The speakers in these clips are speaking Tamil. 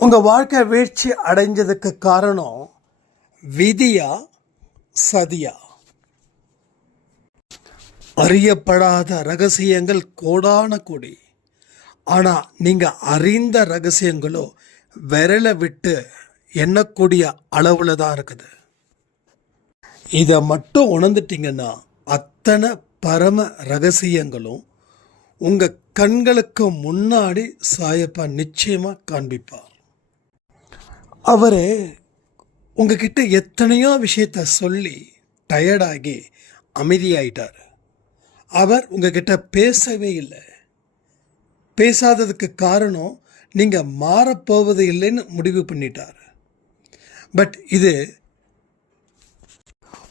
உங்கள் வாழ்க்கை வீழ்ச்சி அடைஞ்சதுக்கு காரணம் விதியா சதியா? அறியப்படாத ரகசியங்கள் கோடான கோடி, ஆனால் நீங்கள் அறிந்த ரகசியங்களோ விரலை விட்டு எண்ணக்கூடிய அளவில் தான் இருக்குது. இதை மட்டும் உணர்ந்துட்டீங்கன்னா அத்தனை பரம ரகசியங்களும் உங்கள் கண்களுக்கு முன்னாடி சாயப்பா நிச்சயமாக காண்பிப்பார். அவர் உங்ககிட்ட எத்தனையோ விஷயத்த சொல்லி டயர்டாகி அமைதியாயிட்டார். அவர் உங்ககிட்ட பேசவே இல்லை. பேசாததுக்கு காரணம் நீங்கள் மாறப்போவது இல்லைன்னு முடிவு பண்ணிட்டார். பட் இது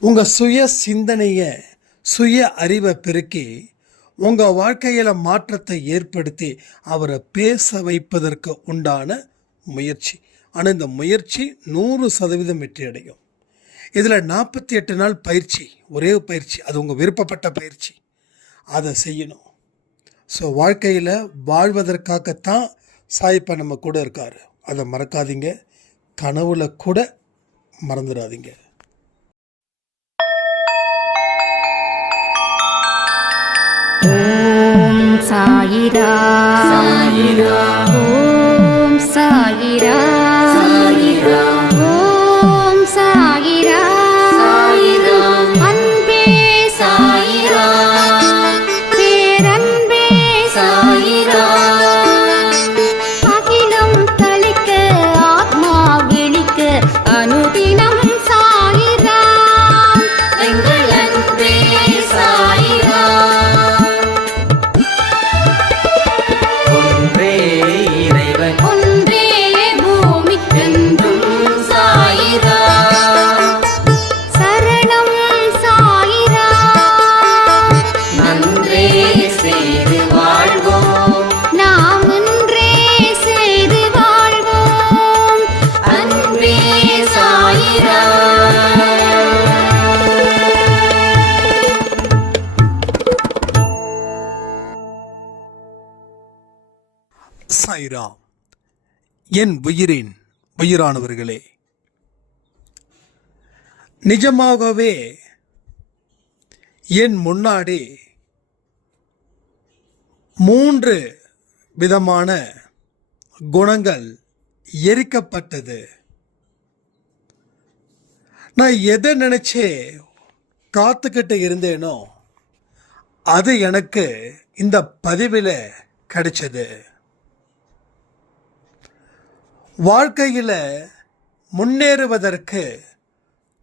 உங்கள் சுய சிந்தனையை, சுய அறிவை பெருக்கி உங்கள் வாழ்க்கையில் மாற்றத்தை ஏற்படுத்தி அவரை பேச வைப்பதற்கு உண்டான முயற்சி. ஆனால் இந்த முயற்சி 100% வெற்றி அடையும். இதில் 48 நாள் பயிற்சி, ஒரே பயிற்சி, அது உங்கள் விருப்பப்பட்ட பயிற்சி, அதை செய்யணும். ஸோ வாழ்க்கையில் வாழ்வதற்காகத்தான் சாயப்பா நம்ம கூட இருக்கார். அதை மறக்காதீங்க, கனவுல கூட மறந்துடாதீங்க. ஓம் சாயிரா சாயிரா, ஓம் சாயிரா சாயிரா, ஓம் சாயிரா சாயிரா, அன்பே சாயிரா, பேரன்பே சாயிரா, அகிலம் தளிக்க ஆத்மா விழிக்க அனுதினம் சாயிரா, எங்கள் அன்பே சாயிரா. சாய்ராம். என் உயிரின் உயிரானவர்களே, நிஜமாகவே என் முன்னாடி 3 விதமான குணங்கள் எரிக்கப்பட்டது. நான் எதை நினைச்சே காத்துக்கிட்டு இருந்தேனோ அது எனக்கு இந்த பதிவில் கிடைச்சது. வாழ்க்கையில் முன்னேறுவதற்கு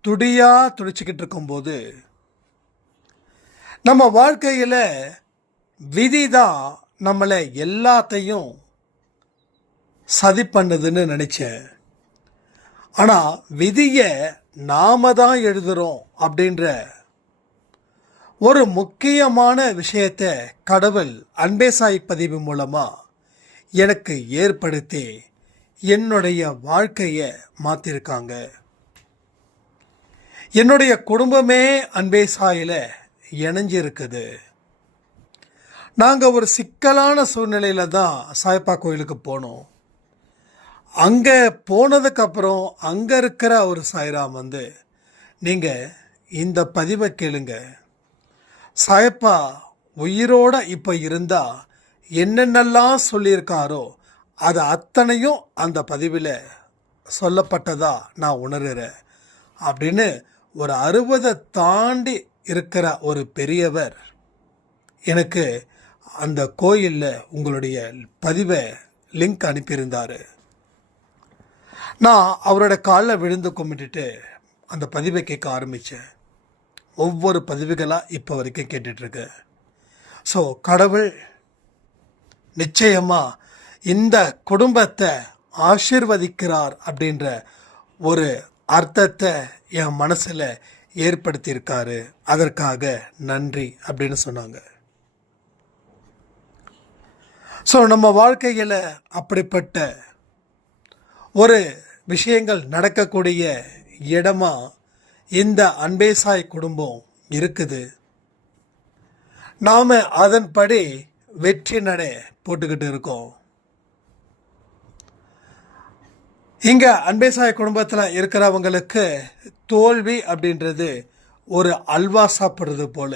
துடிச்சிக்கிட்டு இருக்கும்போது நம்ம வாழ்க்கையில் விதி தான் நம்மளை எல்லாத்தையும் சதி பண்ணுதுன்னு நினச்சேன். ஆனால் விதியை நாம தான் எழுதுகிறோம் அப்படின்ற ஒரு முக்கியமான விஷயத்தை கடவுள் அன்பே சாய் பதிவு மூலமாக எனக்கு ஏற்படுத்தி என்னுடைய வாழ்க்கையை மாற்றிருக்காங்க. என்னுடைய குடும்பமே அன்பே சாயில் இணைஞ்சிருக்குது. நாங்கள் ஒரு சிக்கலான சூழ்நிலையில் தான் சாய்ப்பா கோயிலுக்கு போனோம். அங்கே போனதுக்கப்புறம் அங்கே இருக்கிற ஒரு சாய்ராம் நீங்கள் இந்த பதிவை கேளுங்க, சாயப்பா உயிரோடு இப்போ இருந்தால் என்னென்னலாம் சொல்லியிருக்காரோ அது அத்தனையும் அந்த பதிவில் சொல்லப்பட்டதா நான் உணர்கிறேன் அப்படின்னு ஒரு 60 தாண்டி இருக்கிற ஒரு பெரியவர் எனக்கு அந்த கோயிலில் உங்களுடைய பதிவை லிங்க் அனுப்பியிருந்தார். நான் அவரோட காலில் விழுந்து கும்பிட்டுட்டு அந்த பதிவை கேட்க ஆரம்பித்தேன். ஒவ்வொரு பதிவுகளாக இப்போ வரைக்கும் கேட்டுட்ருக்கேன். ஸோ கடவுள் நிச்சயமாக இந்த குடும்பத்தை ஆசீர்வதிக்கிறார் அப்படின்ற ஒரு அர்த்தத்தை என் மனசில் ஏற்படுத்தியிருக்காரு. அதற்காக நன்றி அப்படின்னு சொன்னாங்க. ஸோ நம்ம வாழ்க்கையில் அப்படிப்பட்ட ஒரு விஷயங்கள் நடக்கக்கூடிய இடமா இந்த அன்பே சாய் குடும்பம் இருக்குது. நாம் அதன்படி வெற்றி நடை போட்டுக்கிட்டு இருக்கோம். இங்கே அன்பேசாய் குடும்பத்தில் இருக்கிறவங்களுக்கு தோல்வி அப்படின்றது ஒரு அல்வா சாப்பிட்றது போல.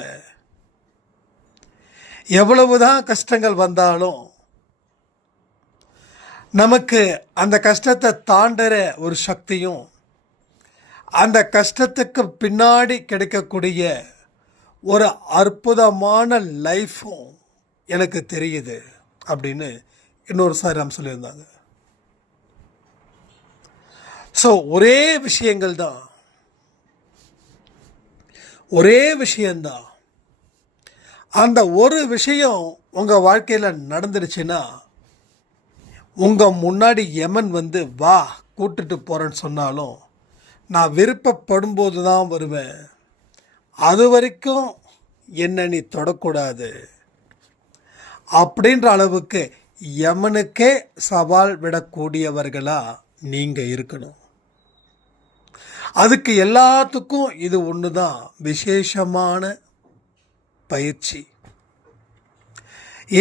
எவ்வளவுதான் கஷ்டங்கள் வந்தாலும் நமக்கு அந்த கஷ்டத்தை தாண்டுற ஒரு சக்தியும் அந்த கஷ்டத்துக்கு பின்னாடி கிடைக்கக்கூடிய ஒரு அற்புதமான லைஃப்பும் எனக்கு தெரியுது அப்படின்னு இன்னொரு சாரம் சொல்லியிருந்தாங்க. ஸோ ஒரே விஷயம்தான். அந்த ஒரு விஷயம் உங்கள் வாழ்க்கையில் நடந்துருச்சுன்னா உங்கள் முன்னாடி யமன் வந்து வா கூட்டுட்டு போகிறேன்னு சொன்னாலும் நான் விருப்பப்படும் போது தான் வருவேன், அது வரைக்கும் என்னை நீ தொடக்கூடாது அப்படின்ற அளவுக்கு யமனுக்கே சவால் விடக்கூடியவர்களாக நீங்கள் இருக்கணும். அதுக்கு எல்லாத்துக்கும் இது ஒன்று தான் விசேஷமான பயிற்சி.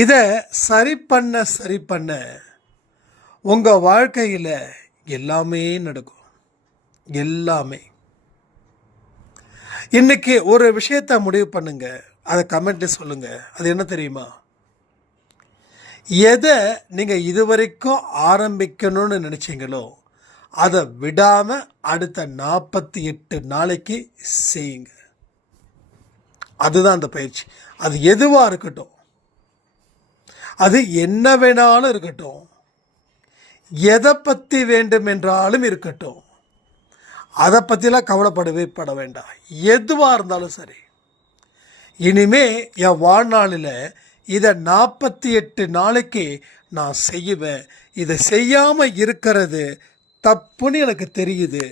இதை சரி பண்ண உங்கள் வாழ்க்கையில் எல்லாமே நடக்கும். எல்லாமே. இன்னைக்கு ஒரு விஷயத்தை முடிவு பண்ணுங்க, அதை கமெண்ட்ல சொல்லுங்க. அது என்ன தெரியுமா? எதை நீங்கள் இதுவரைக்கும் ஆரம்பிக்கணும்னு நினச்சிங்களோ அதை விடாமல் அடுத்த 48 நாளைக்கு செய்யுங்க. அதுதான் அந்த பயிற்சி. அது எதுவாக இருக்கட்டும், அது என்ன வேணாலும் இருக்கட்டும், எதை பற்றி வேண்டுமென்றாலும் இருக்கட்டும், அதை பற்றிலாம் கவலைப்படவே பட வேண்டாம். எதுவாக இருந்தாலும் சரி, இனிமே என் வாழ்நாளில் இதை 48 நாளைக்கு நான் செய்வேன். இதை செய்யாமல் இருக்கிறது தப்புன்னு எனக்கு தெரியுது.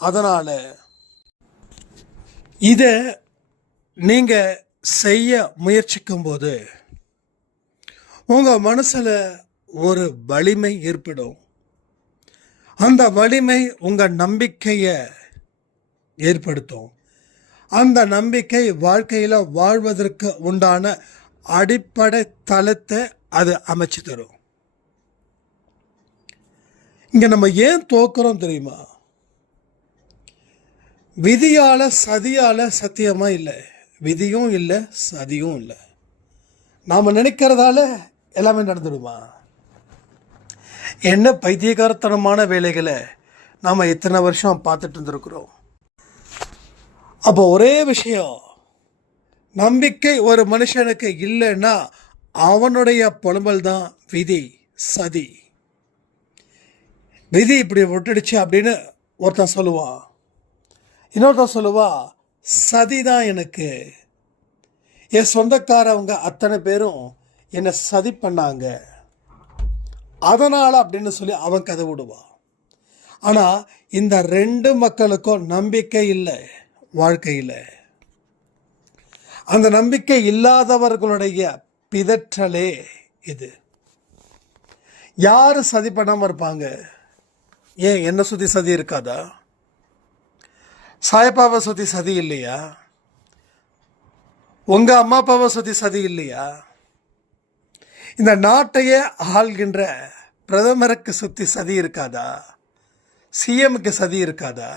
அதனால் இதை நீங்கள் செய்ய முயற்சிக்கும்போது உங்கள் மனசில் ஒரு வலிமை ஏற்படும். அந்த வலிமை உங்கள் நம்பிக்கையை ஏற்படுத்தும். அந்த நம்பிக்கை வாழ்க்கையில் வாழ்வதற்கு உண்டான அடிப்படை தளத்தை அது அமைச்சு தரும். இங்கே நம்ம ஏன் தோக்குறோம் தெரியுமா? விதியால் சதியால் சத்தியமாக இல்லை. விதியும் இல்லை, சதியும் இல்லை. நாம் நினைக்கிறதால எல்லாமே நடந்துடுமா? என்ன பைத்தியகாரத்தனமான வேலைகளை நாம் இத்தனை வருஷம் பார்த்துட்டு இருந்திருக்கிறோம். அப்போ ஒரே விஷயம், நம்பிக்கை ஒரு மனுஷனுக்கு இல்லைன்னா அவனுடைய புலம்பல் தான் விதி, சதி. விதி இப்படி விட்டுடுச்சு அப்படின்னு ஒருத்தன் சொல்லுவான், இன்னொருத்தன் சொல்லுவா சதி தான் எனக்கு, என் சொந்தக்காரவங்க அத்தனை பேரும் என்னை சதி பண்ணாங்க அதனால் அப்படின்னு சொல்லி அவன் கதை விடுவான். ஆனால் இந்த ரெண்டு மக்களுக்கும் நம்பிக்கை இல்லை வாழ்க்கையில். அந்த நம்பிக்கை இல்லாதவர்களுடைய பிதற்றலே இது. யார் சதி பண்ணாமல் இருப்பாங்க? ஏன் என்னை சுற்றி சதி இருக்காதா? சாயப்பாவை சுற்றி சதி இல்லையா? உங்கள் அம்மா அப்பாவை சுற்றி சதி இல்லையா? இந்த நாட்டையே ஆள்கின்ற பிரதமருக்கு சுற்றி சதி இருக்காதா? சிஎம்க்கு சதி இருக்காதா?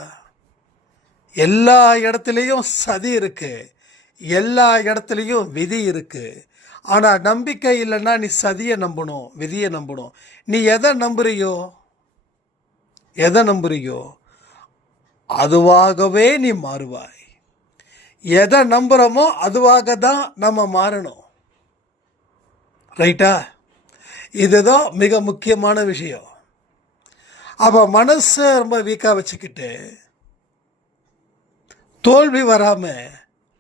எல்லா இடத்துலையும் சதி இருக்கு, எல்லா இடத்துலையும் விதி இருக்கு. ஆனால் நம்பிக்கை இல்லைன்னா நீ சதியை நம்பணும், விதியை நம்பணும். நீ எதை நம்புறியோ அதுவாகவே நீ மாறுவாய். எதை நம்புகிறோமோ அதுவாக தான் நம்ம மாறணும். ரைட்டா? இதுதான் மிக முக்கியமான விஷயம். அப்போ மனசை ரொம்ப வீக்காக வச்சுக்கிட்டு தோல்வி வராமல்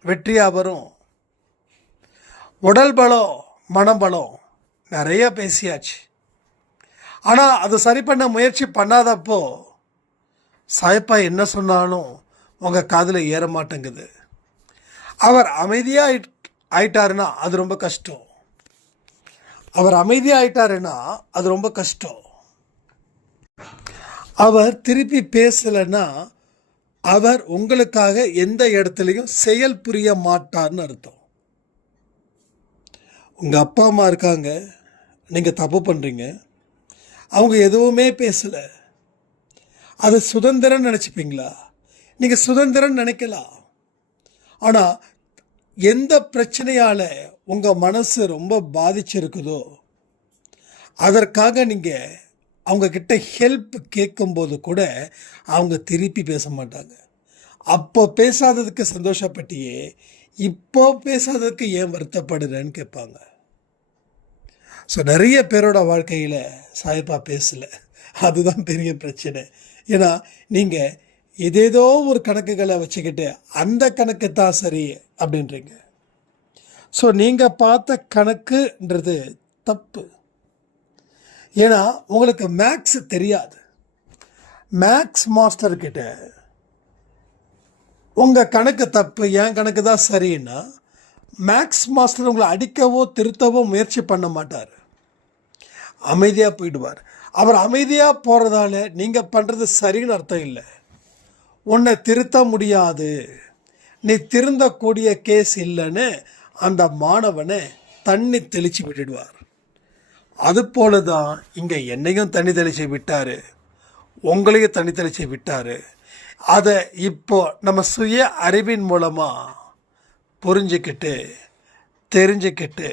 வெற்றியாக வரும். உடல் பலம், மனபலம் நிறைய பேசியாச்சு. ஆனால் அது சரி பண்ண முயற்சி பண்ணாதப்போ சாயப்பா என்ன சொன்னாலும் உங்கள் காதில் ஏற மாட்டேங்குது. அவர் அமைதியாக ஆயிட்டாருன்னா அது ரொம்ப கஷ்டம். அவர் திருப்பி பேசலைன்னா அவர் உங்களுக்காக எந்த இடத்துலையும் செயல் புரிய மாட்டார்னு அர்த்தம். உங்கள் அப்பா அம்மா இருக்காங்க, நீங்கள் தப்பு பண்ணுறீங்க, அவங்க எதுவுமே பேசலை, அது சுதந்திரம் நினச்சிப்பீங்களா? நீங்கள் சுதந்திரம் நினைக்கலாம். ஆனால் எந்த பிரச்சனையால் உங்கள் மனசு ரொம்ப பாதிச்சிருக்குதோ அதற்காக நீங்கள் அவங்கக்கிட்ட ஹெல்ப் கேட்கும்போது கூட அவங்க திருப்பி பேச மாட்டாங்க. அப்போ பேசாததுக்கு சந்தோஷப்பட்டியே, இப்போ பேசாததுக்கு ஏன் வருத்தப்படுறேன்னு கேட்பாங்க. ஸோ நிறைய பேரோட வாழ்க்கையில் சாயப்பா பேசலை, அதுதான் பெரிய பிரச்சனை. ஏன்னா நீங்கள் ஏதேதோ ஒரு கணக்குகளை வச்சுக்கிட்டு அந்த கணக்கு தான் சரி அப்படின்றீங்க. ஸோ நீங்கள் பார்த்த கணக்குன்றது தப்பு. ஏன்னா உங்களுக்கு மேக்ஸ் தெரியாது. மேக்ஸ் மாஸ்டர்கிட்ட உங்கள் கணக்கு தப்பு, என் கணக்கு தான் சரின்னா மேக்ஸ் மாஸ்டர் உங்களை அடிக்கவோ திருத்தவோ முயற்சி பண்ண மாட்டார், அமைதியாக போயிடுவார். அவர் அமைதியாக போகிறதால நீங்கள் பண்ணுறது சரின்னு அர்த்தம் இல்லை. உன்னை திருத்த முடியாது, நீ திருந்தக்கூடிய கேஸ் இல்லைன்னு அந்த மாணவனை தண்ணி தெளித்து விட்டுடுவார். அதுபோல தான் இங்கே என்னையும் தண்ணி தெளித்து விட்டார், உங்களையும் தண்ணி தெளித்து விட்டார். அதை இப்போ நம்ம சுய அறிவின் மூலமாக புரிஞ்சுக்கிட்டு தெரிஞ்சுக்கிட்டு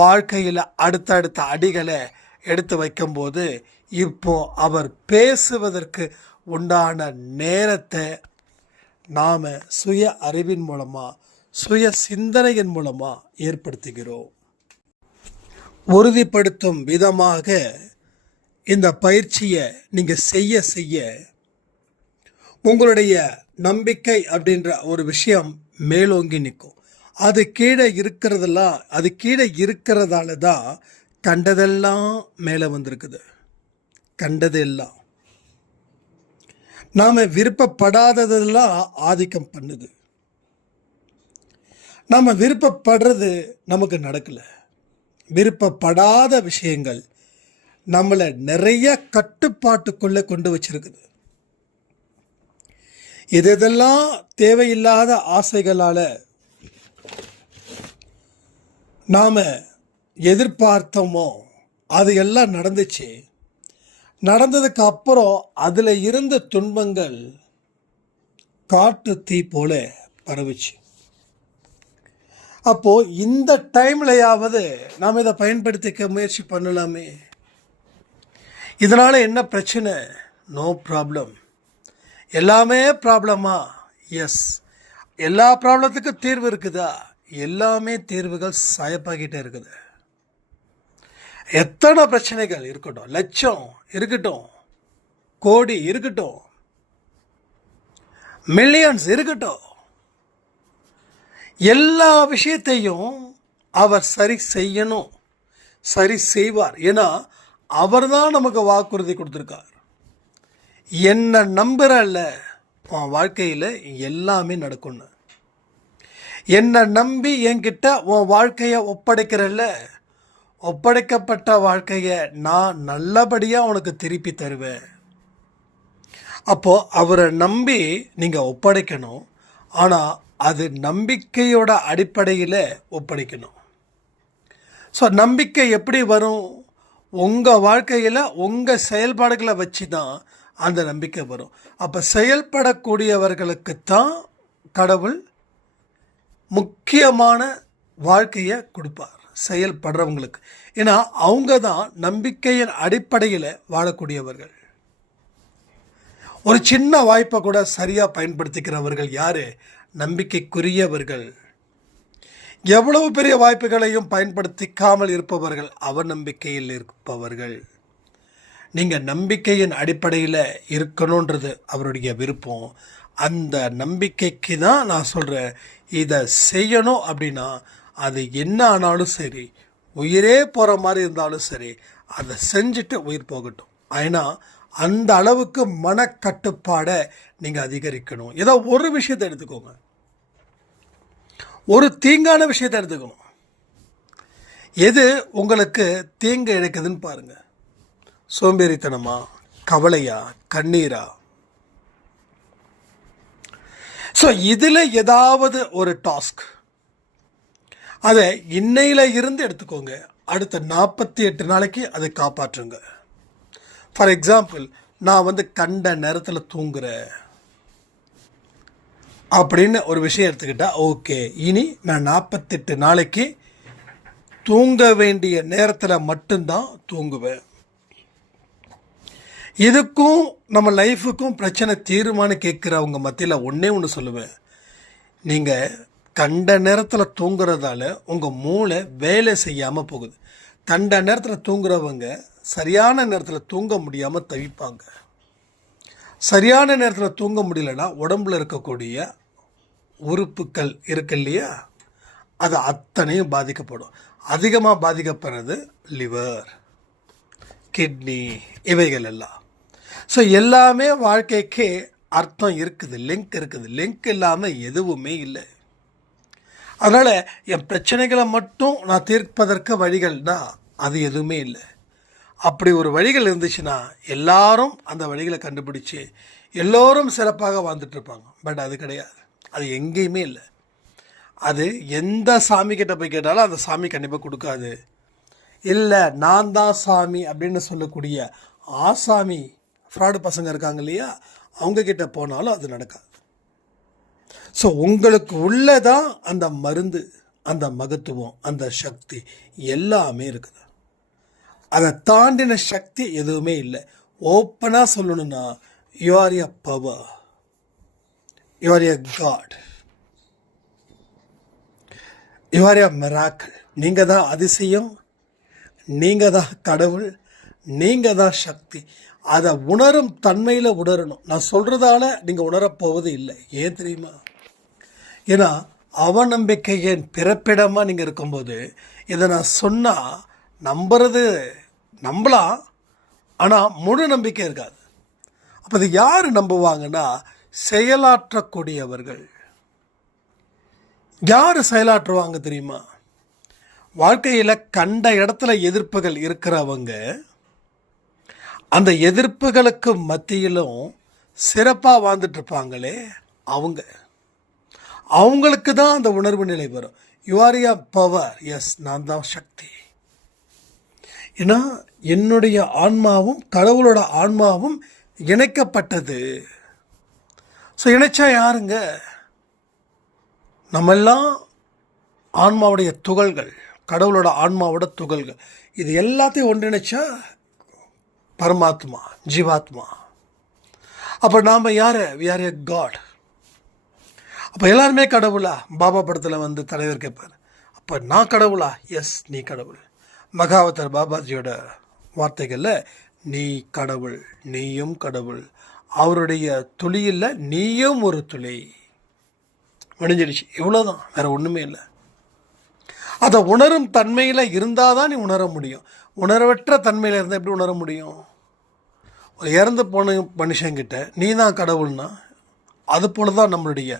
வாழ்க்கையில் அடுத்தடுத்த அடிகளை எடுத்து வைக்கும்போது இப்போ அவர் பேசுவதற்கு உண்டான நேரத்தை நாம் சுய அறிவின் மூலமாக சுய சிந்தனையின் மூலமாக ஏற்படுத்துகிறோம். உறுதிப்படுத்தும் விதமாக இந்த பயிற்சியை நீங்கள் செய்ய செய்ய உங்களுடைய நம்பிக்கை அப்படின்ற ஒரு விஷயம் மேலோங்கி நிற்கும். அது கீழே இருக்கிறதால தான் கண்டதெல்லாம் மேலே வந்திருக்குது. கண்டதெல்லாம் நாம் விருப்பப்படாததெல்லாம் ஆதிக்கம் பண்ணுது. நாம் விருப்பப்படுறது நமக்கு நடக்கலை. விருப்பப்படாத விஷயங்கள் நம்மளை நிறைய கட்டுப்பாட்டுக்குள்ளே கொண்டு வச்சிருக்குது. இதெல்லாம் தேவையில்லாத ஆசைகளால் நாம் எதிர்பார்த்தோமோ அது எல்லாம் நடந்துச்சு. நடந்ததுக்கு அப்புறம் அதில் இருந்த துன்பங்கள் காட்டு தீ போல பரவுச்சு. அப்போது இந்த டைம்லையாவது நாம் இதை பயன்படுத்திக்க முயற்சி பண்ணலாமே. இதனால் என்ன பிரச்சனை? No problem. எல்லாமே ப்ராப்ளமா? எஸ். எல்லா ப்ராப்ளத்துக்கும் தீர்வு இருக்குதா? எல்லாமே தீர்வுகள் சாயப்பாக்கிட்டே இருக்குது. எத்தனை பிரச்சனைகள் இருக்கட்டும், லட்சம் இருக்கட்டும், கோடி இருக்கட்டும், மில்லியன்ஸ் இருக்கட்டும், எல்லா விஷயத்தையும் அவர் சரி செய்யணும், சரி செய்வார். ஏன்னா அவர் தான் நமக்கு வாக்குறுதி கொடுத்துருக்கார். என்னை நம்புறல்ல, உன் வாழ்க்கையில் எல்லாமே நடக்கும்னு. என்னை நம்பி என்கிட்ட உன் வாழ்க்கையை ஒப்படைக்கிறல்ல, ஒப்படைக்கப்பட்ட வாழ்க்கையை நான் நல்லபடியாக உனக்கு திருப்பி தருவேன். அப்போது அவரை நம்பி நீங்கள் ஒப்படைக்கணும். ஆனால் அது நம்பிக்கையோட அடிப்படையில் ஒப்படைக்கணும். ஸோ நம்பிக்கை எப்படி வரும்? உங்கள் வாழ்க்கையில் உங்கள் செயல்பாடுகளை வச்சு தான் அந்த நம்பிக்கை வரும். அப்போ செயல்படக்கூடியவர்களுக்குத்தான் கடவுள் முக்கியமான வாழ்க்கையை கொடுப்பார், செயல்படுறவங்களுக்கு. ஏன்னா அவங்க தான் நம்பிக்கையின் அடிப்படையில் வாழக்கூடியவர்கள். ஒரு சின்ன வாய்ப்பை கூட சரியாக பயன்படுத்திக்கிறவர்கள் யார்? நம்பிக்கைக்குரியவர்கள். எவ்வளவு பெரிய வாய்ப்புகளையும் பயன்படுத்திக்காமல் இருப்பவர்கள் அவநம்பிக்கையில் இருப்பவர்கள். நீங்கள் நம்பிக்கையின் அடிப்படையில் இருக்கணுன்றது அவருடைய விருப்பம். அந்த நம்பிக்கைக்கு தான் நான் சொல்கிறேன், இதை செய்யணும் அப்படின்னா அது என்ன ஆனாலும் சரி, உயிரே போகிற மாதிரி இருந்தாலும் சரி, அதை செஞ்சுட்டு உயிர் போகட்டும். ஏன்னா அந்த அளவுக்கு மனக்கட்டுப்பாடை நீங்கள் அதிகரிக்கணும். ஏதோ ஒரு விஷயத்தை எடுத்துக்கோங்க, ஒரு தீங்கான விஷயத்தை எடுத்துக்கணும். எது உங்களுக்கு தீங்கு இழைக்குதுன்னு பாருங்கள். சோம்பேறித்தனமா, கவலையா, கண்ணீரா? ஸோ இதில் ஏதாவது ஒரு டாஸ்க் அதை இன்னையில் இருந்து எடுத்துக்கோங்க. அடுத்த 48 நாளைக்கு அதை காப்பாற்றுங்க. ஃபார் எக்ஸாம்பிள், நான் வந்து கண்ட நேரத்தில் தூங்குறேன் அப்படின்னு ஒரு விஷயம் எடுத்துக்கிட்டா ஓகே, இனி நான் 48 நாளைக்கு தூங்க வேண்டிய நேரத்தில் மட்டும்தான் தூங்குவேன். இதுக்கும் நம்ம லைஃபுக்கும் பிரச்சனை தீருமானு கேட்குறவங்க மத்தியில் ஒன்றே ஒன்று சொல்லுவேன். நீங்கள் கண்ட நேரத்தில் தூங்குறதால உங்கள் மூளை வேலை செய்யாமல் போகுது. கண்ட நேரத்தில் தூங்குறவங்க சரியான நேரத்தில் தூங்க முடியாமல் தவிப்பாங்க. சரியான நேரத்தில் தூங்க முடியலன்னா உடம்புல இருக்கக்கூடிய உறுப்புகள் இருக்கு இல்லையா, அது அத்தனையும் பாதிக்கப்படும். அதிகமாக பாதிக்கப்படுறது லிவர், கிட்னி, இவைகள் எல்லாம். ஸோ எல்லாமே வாழ்க்கைக்கு அர்த்தம் இருக்குது, லிங்க் இருக்குது. லிங்க் இல்லாமல் எதுவுமே இல்லை. அதனால் என் பிரச்சனைகளை மட்டும் நான் தீர்ப்பதற்கு வழிகள்னா அது எதுவுமே இல்லை. அப்படி ஒரு வழிகள் இருந்துச்சுன்னா எல்லாரும் அந்த வழிகளை கண்டுபிடிச்சி எல்லோரும் சிறப்பாக வாழ்ந்துட்டுருப்பாங்க. பட் அது கிடையாது, அது எங்கேயுமே இல்லை. அது எந்த சாமி கிட்ட போய் கேட்டாலும் அந்த சாமி கண்டிப்பாக கொடுக்காது. இல்லை நான் தான் சாமி அப்படின்னு சொல்லக்கூடிய ஆசாமி ஃப்ராடு பசங்க இருக்காங்க இல்லையா, அவங்கக்கிட்ட போனாலும் அது நடக்காது. ஸோ உங்களுக்கு உள்ளதான் அந்த மருந்து, அந்த மகத்துவம், அந்த சக்தி எல்லாமே இருக்குது. அதை தாண்டின சக்தி எதுவுமே இல்லை. ஓப்பனாக சொல்லணும்னா you are a power, you are a god, you are a miracle. நீங்கள் தான் அதிசயம், நீங்கள் தான் கடவுள், நீங்கள் தான் சக்தி. அதை உணரும் தன்மையில் உணரணும். நான் சொல்கிறதால நீங்கள் உணரப்போவது இல்லை. ஏன் தெரியுமா? ஏன்னா அவநம்பிக்கையின் பிறப்பிடமாக நீங்கள் இருக்கும்போது இதை நான் சொன்னால் நம்பலாம், ஆனால் முழு நம்பிக்கை இருக்காது. அப்போ இது யார் நம்புவாங்கன்னா செயலாற்றக்கூடியவர்கள். யார் செயலாற்றுவாங்க தெரியுமா? வாழ்க்கையில் கண்ட இடத்துல எதிர்ப்புகள் இருக்கிறவங்க அந்த எதிர்ப்புகளுக்கு மத்தியிலும் சிறப்பாக வாழ்ந்துட்டுருப்பாங்களே அவங்களுக்கு தான் அந்த உணர்வு நிலை வரும். You are a power, yes நான் தான் சக்தி. ஏன்னா என்னுடைய ஆன்மாவும் கடவுளோட ஆன்மாவும் இணைக்கப்பட்டது. ஸோ இணைச்சா யாருங்க? நம்மெல்லாம் ஆன்மாவுடைய துகள்கள், கடவுளோட ஆன்மாவோட துகள்கள். இது எல்லாத்தையும் ஒன்றிணைச்சா பரமாத்மா, ஜீவாத்மா. அப்போ நாம் யார்? We are a god. அப்போ எல்லாருமே கடவுளா? பாபா படத்தில் வந்து தலைவர் கேட்பார், அப்போ நான் கடவுளா? எஸ் நீ கடவுள். மகாவதர் பாபாஜியோட வார்த்தைகளில் நீ கடவுள், நீயும் கடவுள், அவருடைய துளியில் நீயும் ஒரு துளி. முடிஞ்சிடுச்சு, இவ்வளோதான், வேறு ஒன்றுமே இல்லை. அதை உணரும் தன்மையில் இருந்தால் தான் நீ உணர முடியும். உணர்வற்ற தன்மையில் இருந்தால் எப்படி உணர முடியும்? ஒரு இறந்து போன மனுஷங்கிட்ட நீ தான் கடவுள்னா அது போல தான் நம்மளுடைய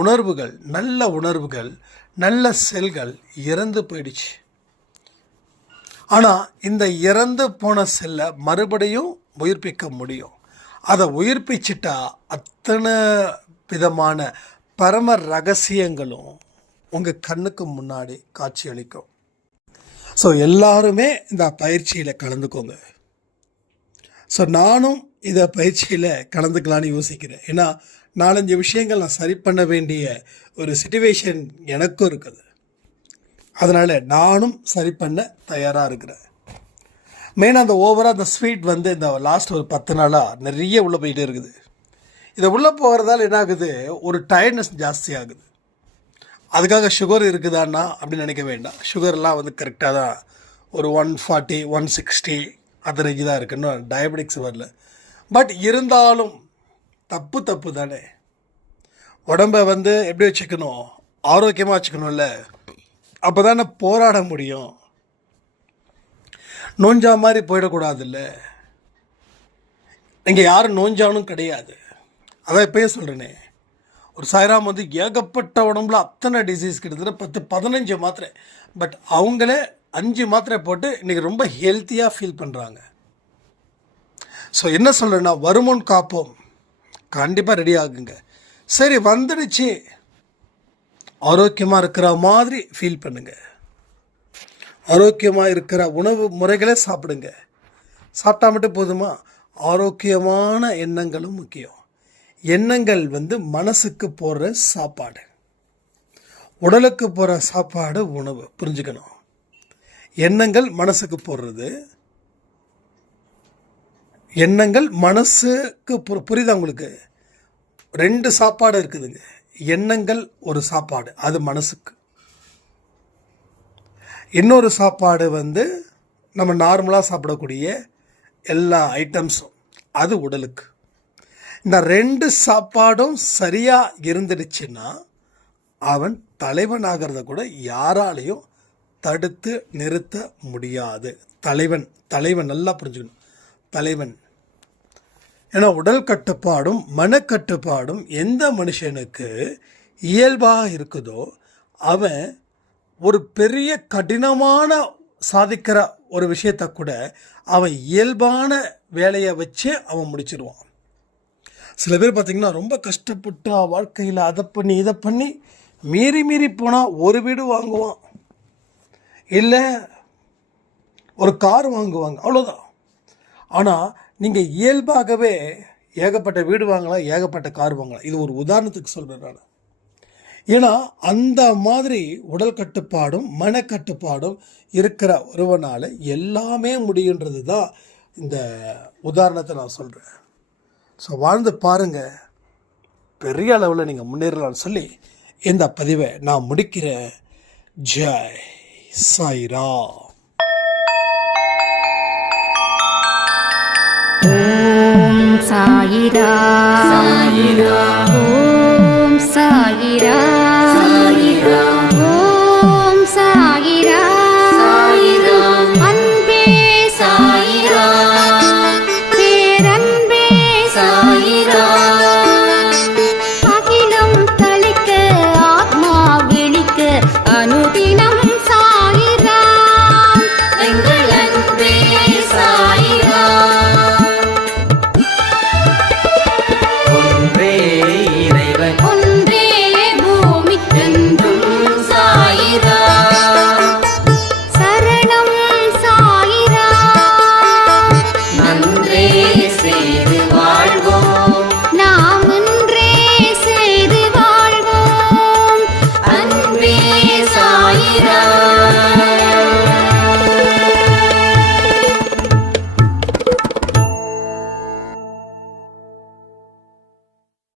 உணர்வுகள், நல்ல உணர்வுகள், நல்ல செல்கள் இறந்து போயிடுச்சு. ஆனால் இந்த இறந்து போன செல்லை மறுபடியும் உயிர்ப்பிக்க முடியும். அதை உயிர்ப்பிச்சிட்டா அத்தனை விதமான பரம ரகசியங்களும் உங்கள் கண்ணுக்கு முன்னாடி காட்சி அளிக்கும். ஸோ எல்லாருமே இந்த பயிற்சியில் கலந்துக்கோங்க. ஸோ நானும் இதை பயிற்சியில் கலந்துக்கலான்னு யோசிக்கிறேன். ஏன்னா 4-5 விஷயங்கள் நான் சரி பண்ண வேண்டிய ஒரு சிச்சுவேஷன் எனக்கும் இருக்குது. அதனால் நானும் சரி பண்ண தயாராக இருக்கிறேன். மெயினாக அந்த ஓவராக அந்த ஸ்வீட் வந்து இந்த லாஸ்ட் ஒரு 10 நாளாக நிறைய உள்ளே போயிட்டே இருக்குது. இதை உள்ளே போகிறதால என்ன ஆகுது? ஒரு டயர்ட்னஸ் ஜாஸ்தி ஆகுது. அதுக்காக சுகர் இருக்குதான்னா அப்படின்னு நினைக்க வேண்டாம். சுகர்லாம் வந்து கரெக்டாக தான் ஒரு 140, 160 அந்த ரேஞ்சு தான் இருக்குன்னு, டயபெட்டிக்ஸ் வரல. பட் இருந்தாலும் தப்பு தானே. உடம்பை வந்து எப்படி வச்சுக்கணும்? ஆரோக்கியமாக வச்சுக்கணும்ல. அப்போ தானே போராட முடியும். நோஞ்சா மாதிரி போயிடக்கூடாதுல்ல. இங்கே யாரும் நோஞ்சானும் கிடையாது. அதான் இப்போயே சொல்கிறேனே, ஒரு சாய்ராம் வந்து ஏகப்பட்ட உடம்புல அத்தனை டிசீஸ் கிட்டத்தட்ட 10-15 மாத்திரை. பட் அவங்களே 5 மாத்திரை போட்டு இன்றைக்கி ரொம்ப ஹெல்த்தியாக ஃபீல் பண்ணுறாங்க. ஸோ என்ன சொல்கிறேன்னா, வருமுன் காப்போம், கண்டிப்பாக ரெடி ஆகுங்க. சரி வந்துடுச்சு, ஆரோக்கியமாக இருக்கிற மாதிரி ஃபீல் பண்ணுங்கள். ஆரோக்கியமாக இருக்கிற உணவு முறைகளே சாப்பிடுங்க. சாப்பிட்டா மட்டும் போதுமா? ஆரோக்கியமான எண்ணங்களும் முக்கியம். எண்ணங்கள் மனசுக்கு போடுற சாப்பாடு, உடலுக்கு போகிற சாப்பாடு உணவு. புரிஞ்சுக்கணும். எண்ணங்கள் மனசுக்கு போடுறது, எண்ணங்கள் மனசுக்கு புரியுதா உங்களுக்கு? 2 சாப்பாடு இருக்குதுங்க. எண்ணங்கள் ஒரு சாப்பாடு, அது மனசுக்கு. இன்னொரு சாப்பாடு நம்ம நார்மலாக சாப்பிடக்கூடிய எல்லா ஐட்டம்ஸும், அது உடலுக்கு. இந்த 2 சாப்பாடும் சரியாக இருந்துடுச்சுன்னா அவன் தலைவன் ஆகிறத கூட யாராலையும் தடுத்து நிறுத்த முடியாது. தலைவன் நல்லா புரிஞ்சுக்கணும். தலைவன். ஏன்னா உடல் கட்டுப்பாடும் மனக்கட்டுப்பாடும் எந்த மனுஷனுக்கு இயல்பாக இருக்குதோ அவன் ஒரு பெரிய கடினமான சாதிக்கிற ஒரு விஷயத்தை கூட அவன் இயல்பான வேலையை வச்சு அவன் முடிச்சிடுவான். சில பேர் பார்த்திங்கன்னா ரொம்ப கஷ்டப்பட்டு வாழ்க்கையில் அதை பண்ணி இதை பண்ணி மீறி போனால் ஒரு வீடு வாங்குவான், இல்லை ஒரு கார் வாங்குவாங்க, அவ்வளோதான். ஆனால் நீங்கள் இயல்பாகவே ஏகப்பட்ட வீடு வாங்கலாம், ஏகப்பட்ட கார் வாங்கலாம். இது ஒரு உதாரணத்துக்கு சொல்கிறேன் நான். ஏன்னா அந்த மாதிரி உடல் கட்டுப்பாடும் மனக்கட்டுப்பாடும் இருக்கிற ஒருவனால் எல்லாமே முடியுன்றது தான் இந்த உதாரணத்தை நான் சொல்கிறேன். ஸோ வாழ்ந்து பாருங்கள், பெரிய அளவில் நீங்கள் முன்னேறலாம்னு சொல்லி இந்த பதிவை நான் முடிக்கிறேன். ஜெய் சாய்ராம். ஓம் சாயிரா சாயிரா, ஓம் சாயிரா சாயிரா, ஓம்